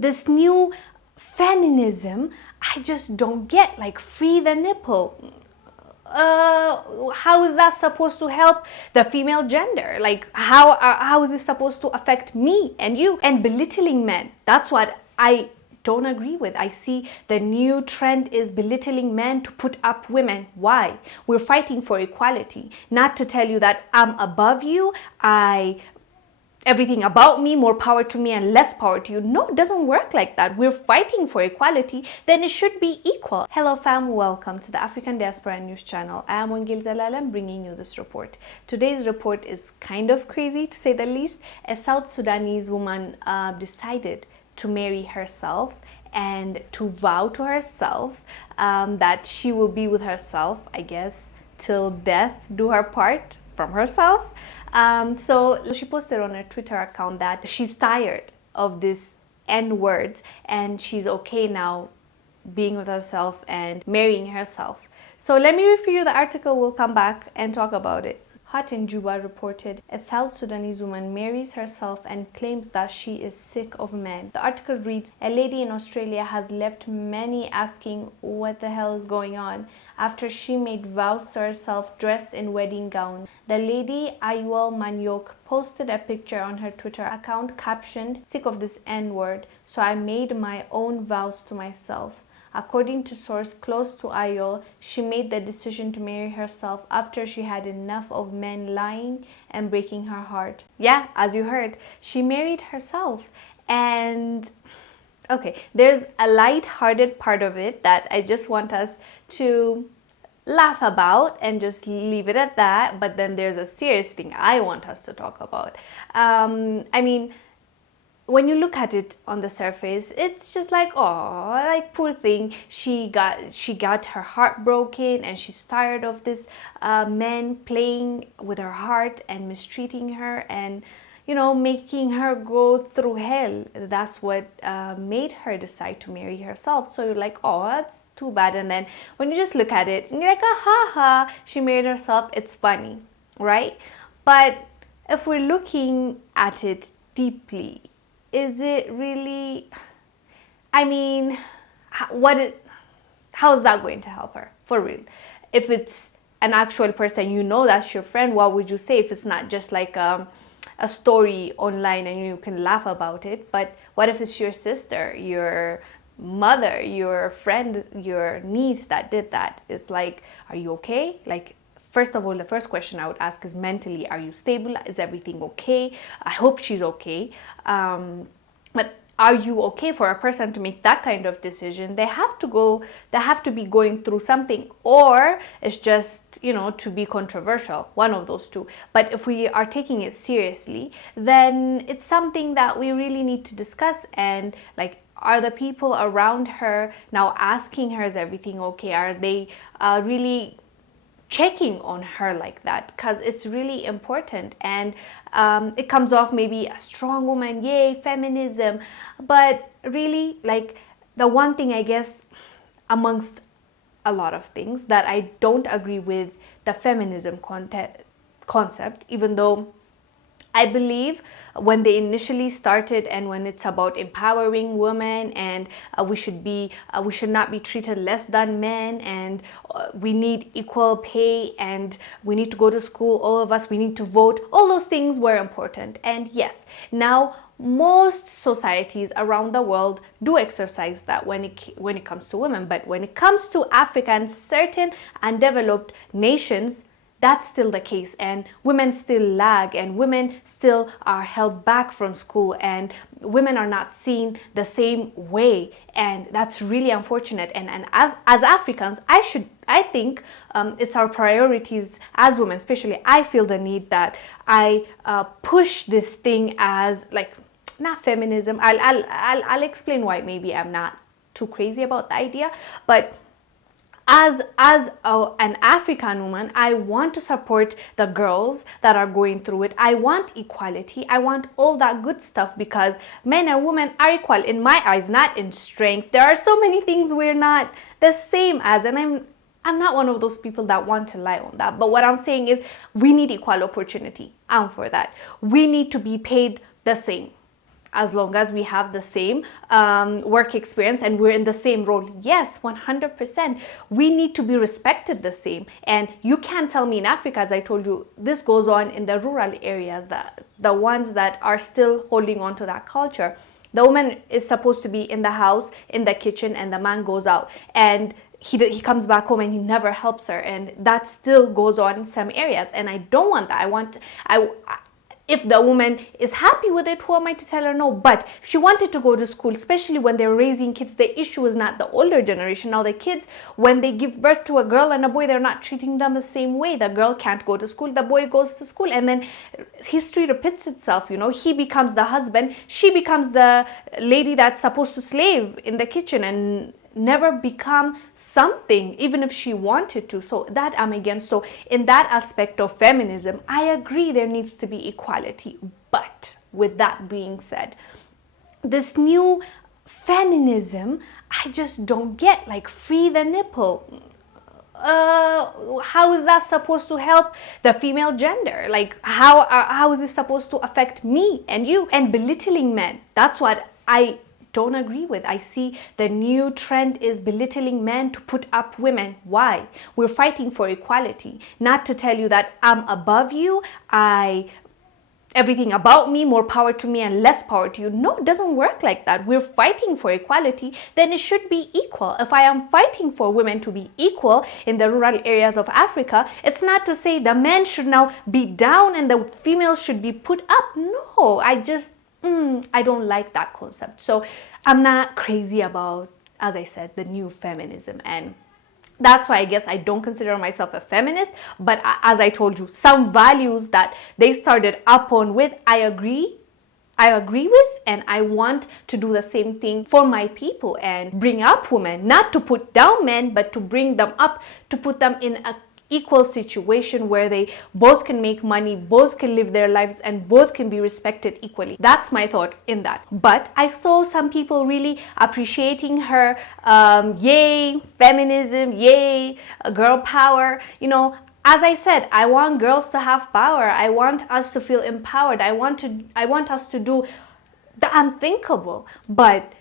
this new feminism, I just don't get. Like, free the nipple. How is that supposed to help the female gender? Like, how is it supposed to affect me and you? And belittling men, that's what I don't agree with. I see the new trend is belittling men to put up women. Why? We're fighting for equality, not to tell you that I'm above you, everything about me, more power to me and less power to you. No, it doesn't work like that. We're fighting for equality, then it should be equal. Hello fam, welcome to the African Diaspora News channel. I am Wangil Zalalam bringing you this report. Today's report is kind of crazy to say the least. A South Sudanese woman decided to marry herself and to vow to herself that she will be with herself, I guess, till death do her part from herself. So she posted on her Twitter account that she's tired of these N words and she's okay now being with herself and marrying herself. So let me read for you the article. We'll come back and talk about it. Hot in Juba reported a South Sudanese woman marries herself and claims that she is sick of men. The article reads, a lady in Australia has left many asking what the hell is going on after she made vows to herself dressed in wedding gown. The lady, Ayuel Manyok, posted a picture on her Twitter account captioned, sick of this N-word, so I made my own vows to myself. According to source close to Ayuel, she made the decision to marry herself after she had enough of men lying and breaking her heart. Yeah, as you heard, she married herself. And okay, there's a light-hearted part of it that I just want us to laugh about and just leave it at that. But then there's a serious thing I want us to talk about. I mean, when you look at it on the surface, it's just like, oh, like poor thing. She got her heart broken, and she's tired of this men playing with her heart and mistreating her, and making her go through hell. That's what made her decide to marry herself. So you're like, oh, that's too bad. And then when you just look at it, you're like, ah, ha ha, she married herself. It's funny, right? But if we're looking at it deeply, is it really, I mean, how is that going to help her, for real? If it's an actual person, that's your friend, what would you say if it's not just like a story online and you can laugh about it? But what if it's your sister, your mother, your friend, your niece that did that? It's like, are you okay? Like, first of all, the first question I would ask is mentally, are you stable? Is everything okay? I hope she's okay. But are you okay for a person to make that kind of decision? They have to be going through something, or it's just, to be controversial, one of those two. But if we are taking it seriously, then it's something that we really need to discuss. And like, are the people around her now asking her, is everything okay? Are they really checking on her like that? Because it's really important. And it comes off maybe a strong woman, yay, feminism. But really, like, the one thing, I guess, amongst a lot of things that I don't agree with the feminism concept, even though I believe when they initially started and when it's about empowering women and we should not be treated less than men, and we need equal pay, and we need to go to school, all of us, we need to vote, all those things were important. And yes, now most societies around the world do exercise that when it comes to women. But when it comes to Africa and certain undeveloped nations, that's still the case, and women still lag, and women still are held back from school, and women are not seen the same way, and that's really unfortunate. And as Africans, I think it's our priorities as women, especially. I feel the need that I push this thing as, like, not feminism. I'll explain why maybe I'm not too crazy about the idea, but as an African woman, I want to support the girls that are going through it. I want equality. I want all that good stuff, because men and women are equal in my eyes, not in strength. There are so many things we're not the same as, and I'm not one of those people that want to lie on that. But what I'm saying is, we need equal opportunity. I'm for that. We need to be paid the same. as long as we have the same work experience and we're in the same role. Yes, 100%. We need to be respected the same. And you can't tell me in Africa, as I told you, this goes on in the rural areas, the ones that are still holding on to that culture. The woman is supposed to be in the house, in the kitchen, and the man goes out. And he comes back home and he never helps her, and that still goes on in some areas, and I don't want that. If the woman is happy with it, who am I to tell her no? But if she wanted to go to school, especially when they're raising kids, the issue is not the older generation. Now the kids, when they give birth to a girl and a boy, they're not treating them the same way. The girl can't go to school, the boy goes to school, and then history repeats itself. He becomes the husband, she becomes the lady that's supposed to slave in the kitchen and never become something, even if she wanted to. So that I'm against. So in that aspect of feminism, I agree there needs to be equality. But with that being said, this new feminism, I just don't get, like, free the nipple. How is that supposed to help the female gender? Like, how is it supposed to affect me and you? And belittling men, that's what I don't agree with. I see the new trend is belittling men to put up women. Why? We're fighting for equality, not to tell you that I'm above you, everything about me, more power to me and less power to you. No, it doesn't work like that. We're fighting for equality, then it should be equal. If I am fighting for women to be equal in the rural areas of Africa, it's not to say the men should now be down and the females should be put up. No, I don't like that concept. So I'm not crazy about, as I said, the new feminism, and that's why I guess I don't consider myself a feminist. But as I told you, some values that they started up on with, I agree with, and I want to do the same thing for my people and bring up women, not to put down men, but to bring them up, to put them in a equal situation where they both can make money, both can live their lives, and both can be respected equally. That's my thought in that. But I saw some people really appreciating her, yay feminism, yay girl power. As I said, I want girls to have power. I want us to feel empowered. I want us to do the unthinkable, but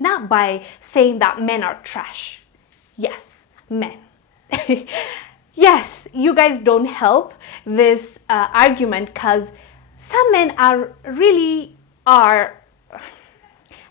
not by saying that men are trash. Yes, men. Yes, you guys don't help this argument, because some men are,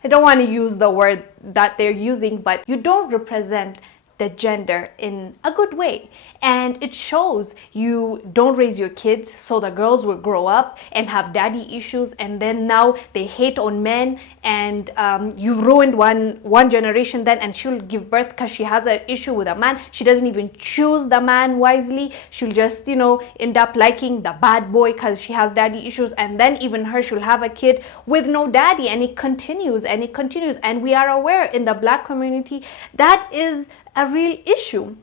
I don't want to use the word that they're using, but you don't represent the gender in a good way, and it shows. You don't raise your kids, so the girls will grow up and have daddy issues, and then now they hate on men, and you've ruined one generation then, and she'll give birth because she has an issue with a man. She doesn't even choose the man wisely. She'll just end up liking the bad boy because she has daddy issues, and then even her, she'll have a kid with no daddy, and it continues, and we are aware in the Black community that is a real issue.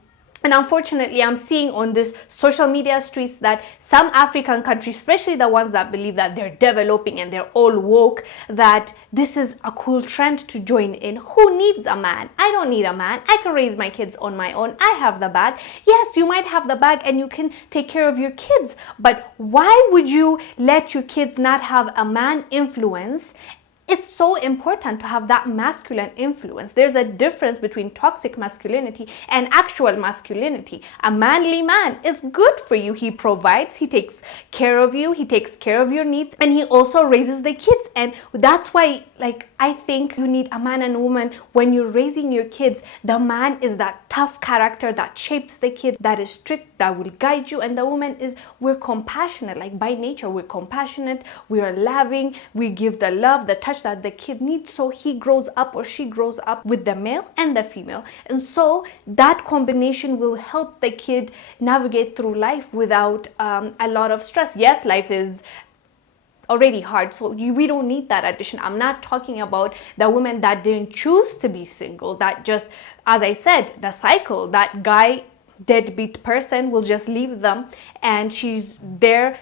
And unfortunately, I'm seeing on this social media streets that some African countries, especially the ones that believe that they're developing and they're all woke, that this is a cool trend to join in. Who needs a man? I don't need a man. I can raise my kids on my own. I have the bag. Yes, you might have the bag and you can take care of your kids, but why would you let your kids not have a man influence? It's so important to have that masculine influence. There's a difference between toxic masculinity and actual masculinity. A manly man is good for you. He provides, he takes care of you, he takes care of your needs, and he also raises the kids. And that's why, I think you need a man and a woman when you're raising your kids. The man is that tough character that shapes the kid, that is strict, that will guide you, and the woman is, we're compassionate. By nature, we're compassionate, we are loving, we give the love, the touch that the kid needs, so he grows up or she grows up with the male and the female, and so that combination will help the kid navigate through life without a lot of stress. Yes, life is already hard, so we don't need that addition. I'm not talking about the women that didn't choose to be single, that just, as I said, the cycle, that guy deadbeat person will just leave them, and she's there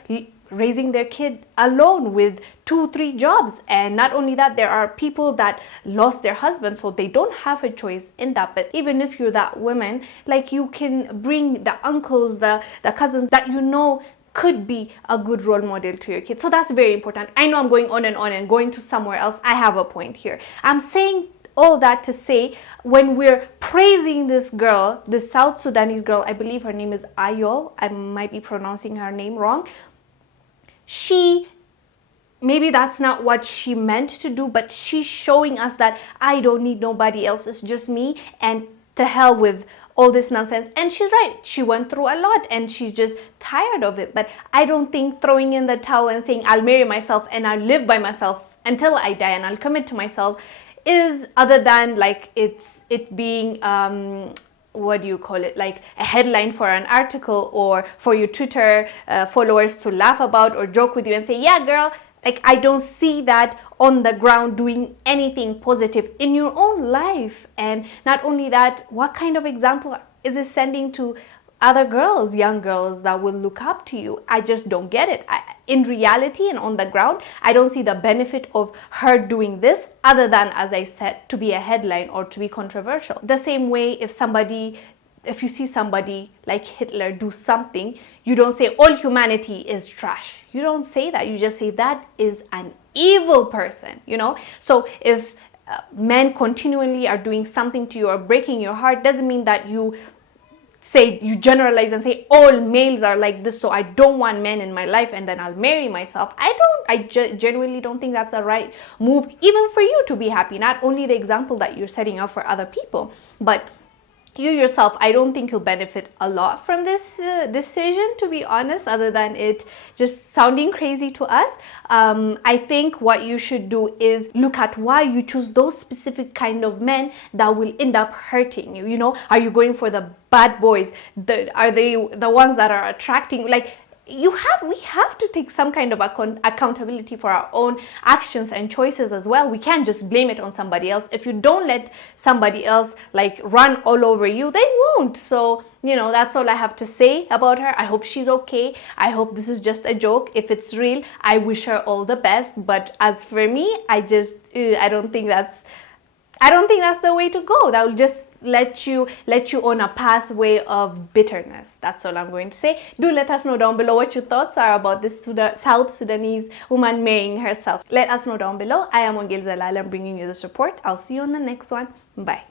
raising their kid alone with 2-3 jobs. And not only that, there are people that lost their husband, so they don't have a choice in that. But even if you're that woman, you can bring the uncles, the cousins that could be a good role model to your kids. So that's very important. I know I'm going on and going to somewhere else. I have a point here. I'm saying all that to say, when we're praising this girl, this South Sudanese girl, I believe her name is Ayol, I might be pronouncing her name wrong, maybe that's not what she meant to do, but she's showing us that I don't need nobody else, it's just me, and to hell with all this nonsense. And she's right, she went through a lot and she's just tired of it. But I don't think throwing in the towel and saying I'll marry myself and I'll live by myself until I die and I'll commit to myself is, other than like it being what do you call it, like a headline for an article, or for your Twitter followers to laugh about or joke with you and say, yeah girl, like I don't see that on the ground doing anything positive in your own life. And not only that, what kind of example is it sending to other girls, young girls that will look up to you? I just don't get it. In reality and on the ground, I don't see the benefit of her doing this, other than, as I said, to be a headline or to be controversial. The same way, if you see somebody like Hitler do something, you don't say all humanity is trash. You don't say that. You just say that is an evil person, you know? So if men continually are doing something to you or breaking your heart, doesn't mean that you generalize and say all males are like this, so I don't want men in my life and then I'll marry myself. I genuinely don't think that's a right move, even for you to be happy. Not only the example that you're setting up for other people, but you yourself, I don't think you'll benefit a lot from this decision, to be honest, other than it just sounding crazy to us. I think what you should do is look at why you choose those specific kind of men that will end up hurting you. You know, are you going for the bad boys? Are they the ones that are attracting, like, we have to take some kind of accountability for our own actions and choices as well. We can't just blame it on somebody else. If you don't let somebody else like run all over you, they won't. So, you know, that's all I have to say about her. I hope she's okay. I hope this is just a joke. If it's real, I wish her all the best. But as for me, I don't think that's the way to go. That will just let you on a pathway of bitterness. That's all I'm going to say. Do let us know down below what your thoughts are about this South Sudanese woman marrying herself. Let us know down below. I am Wongel Zalal. I'm bringing you the support. I'll see you on the next one. Bye.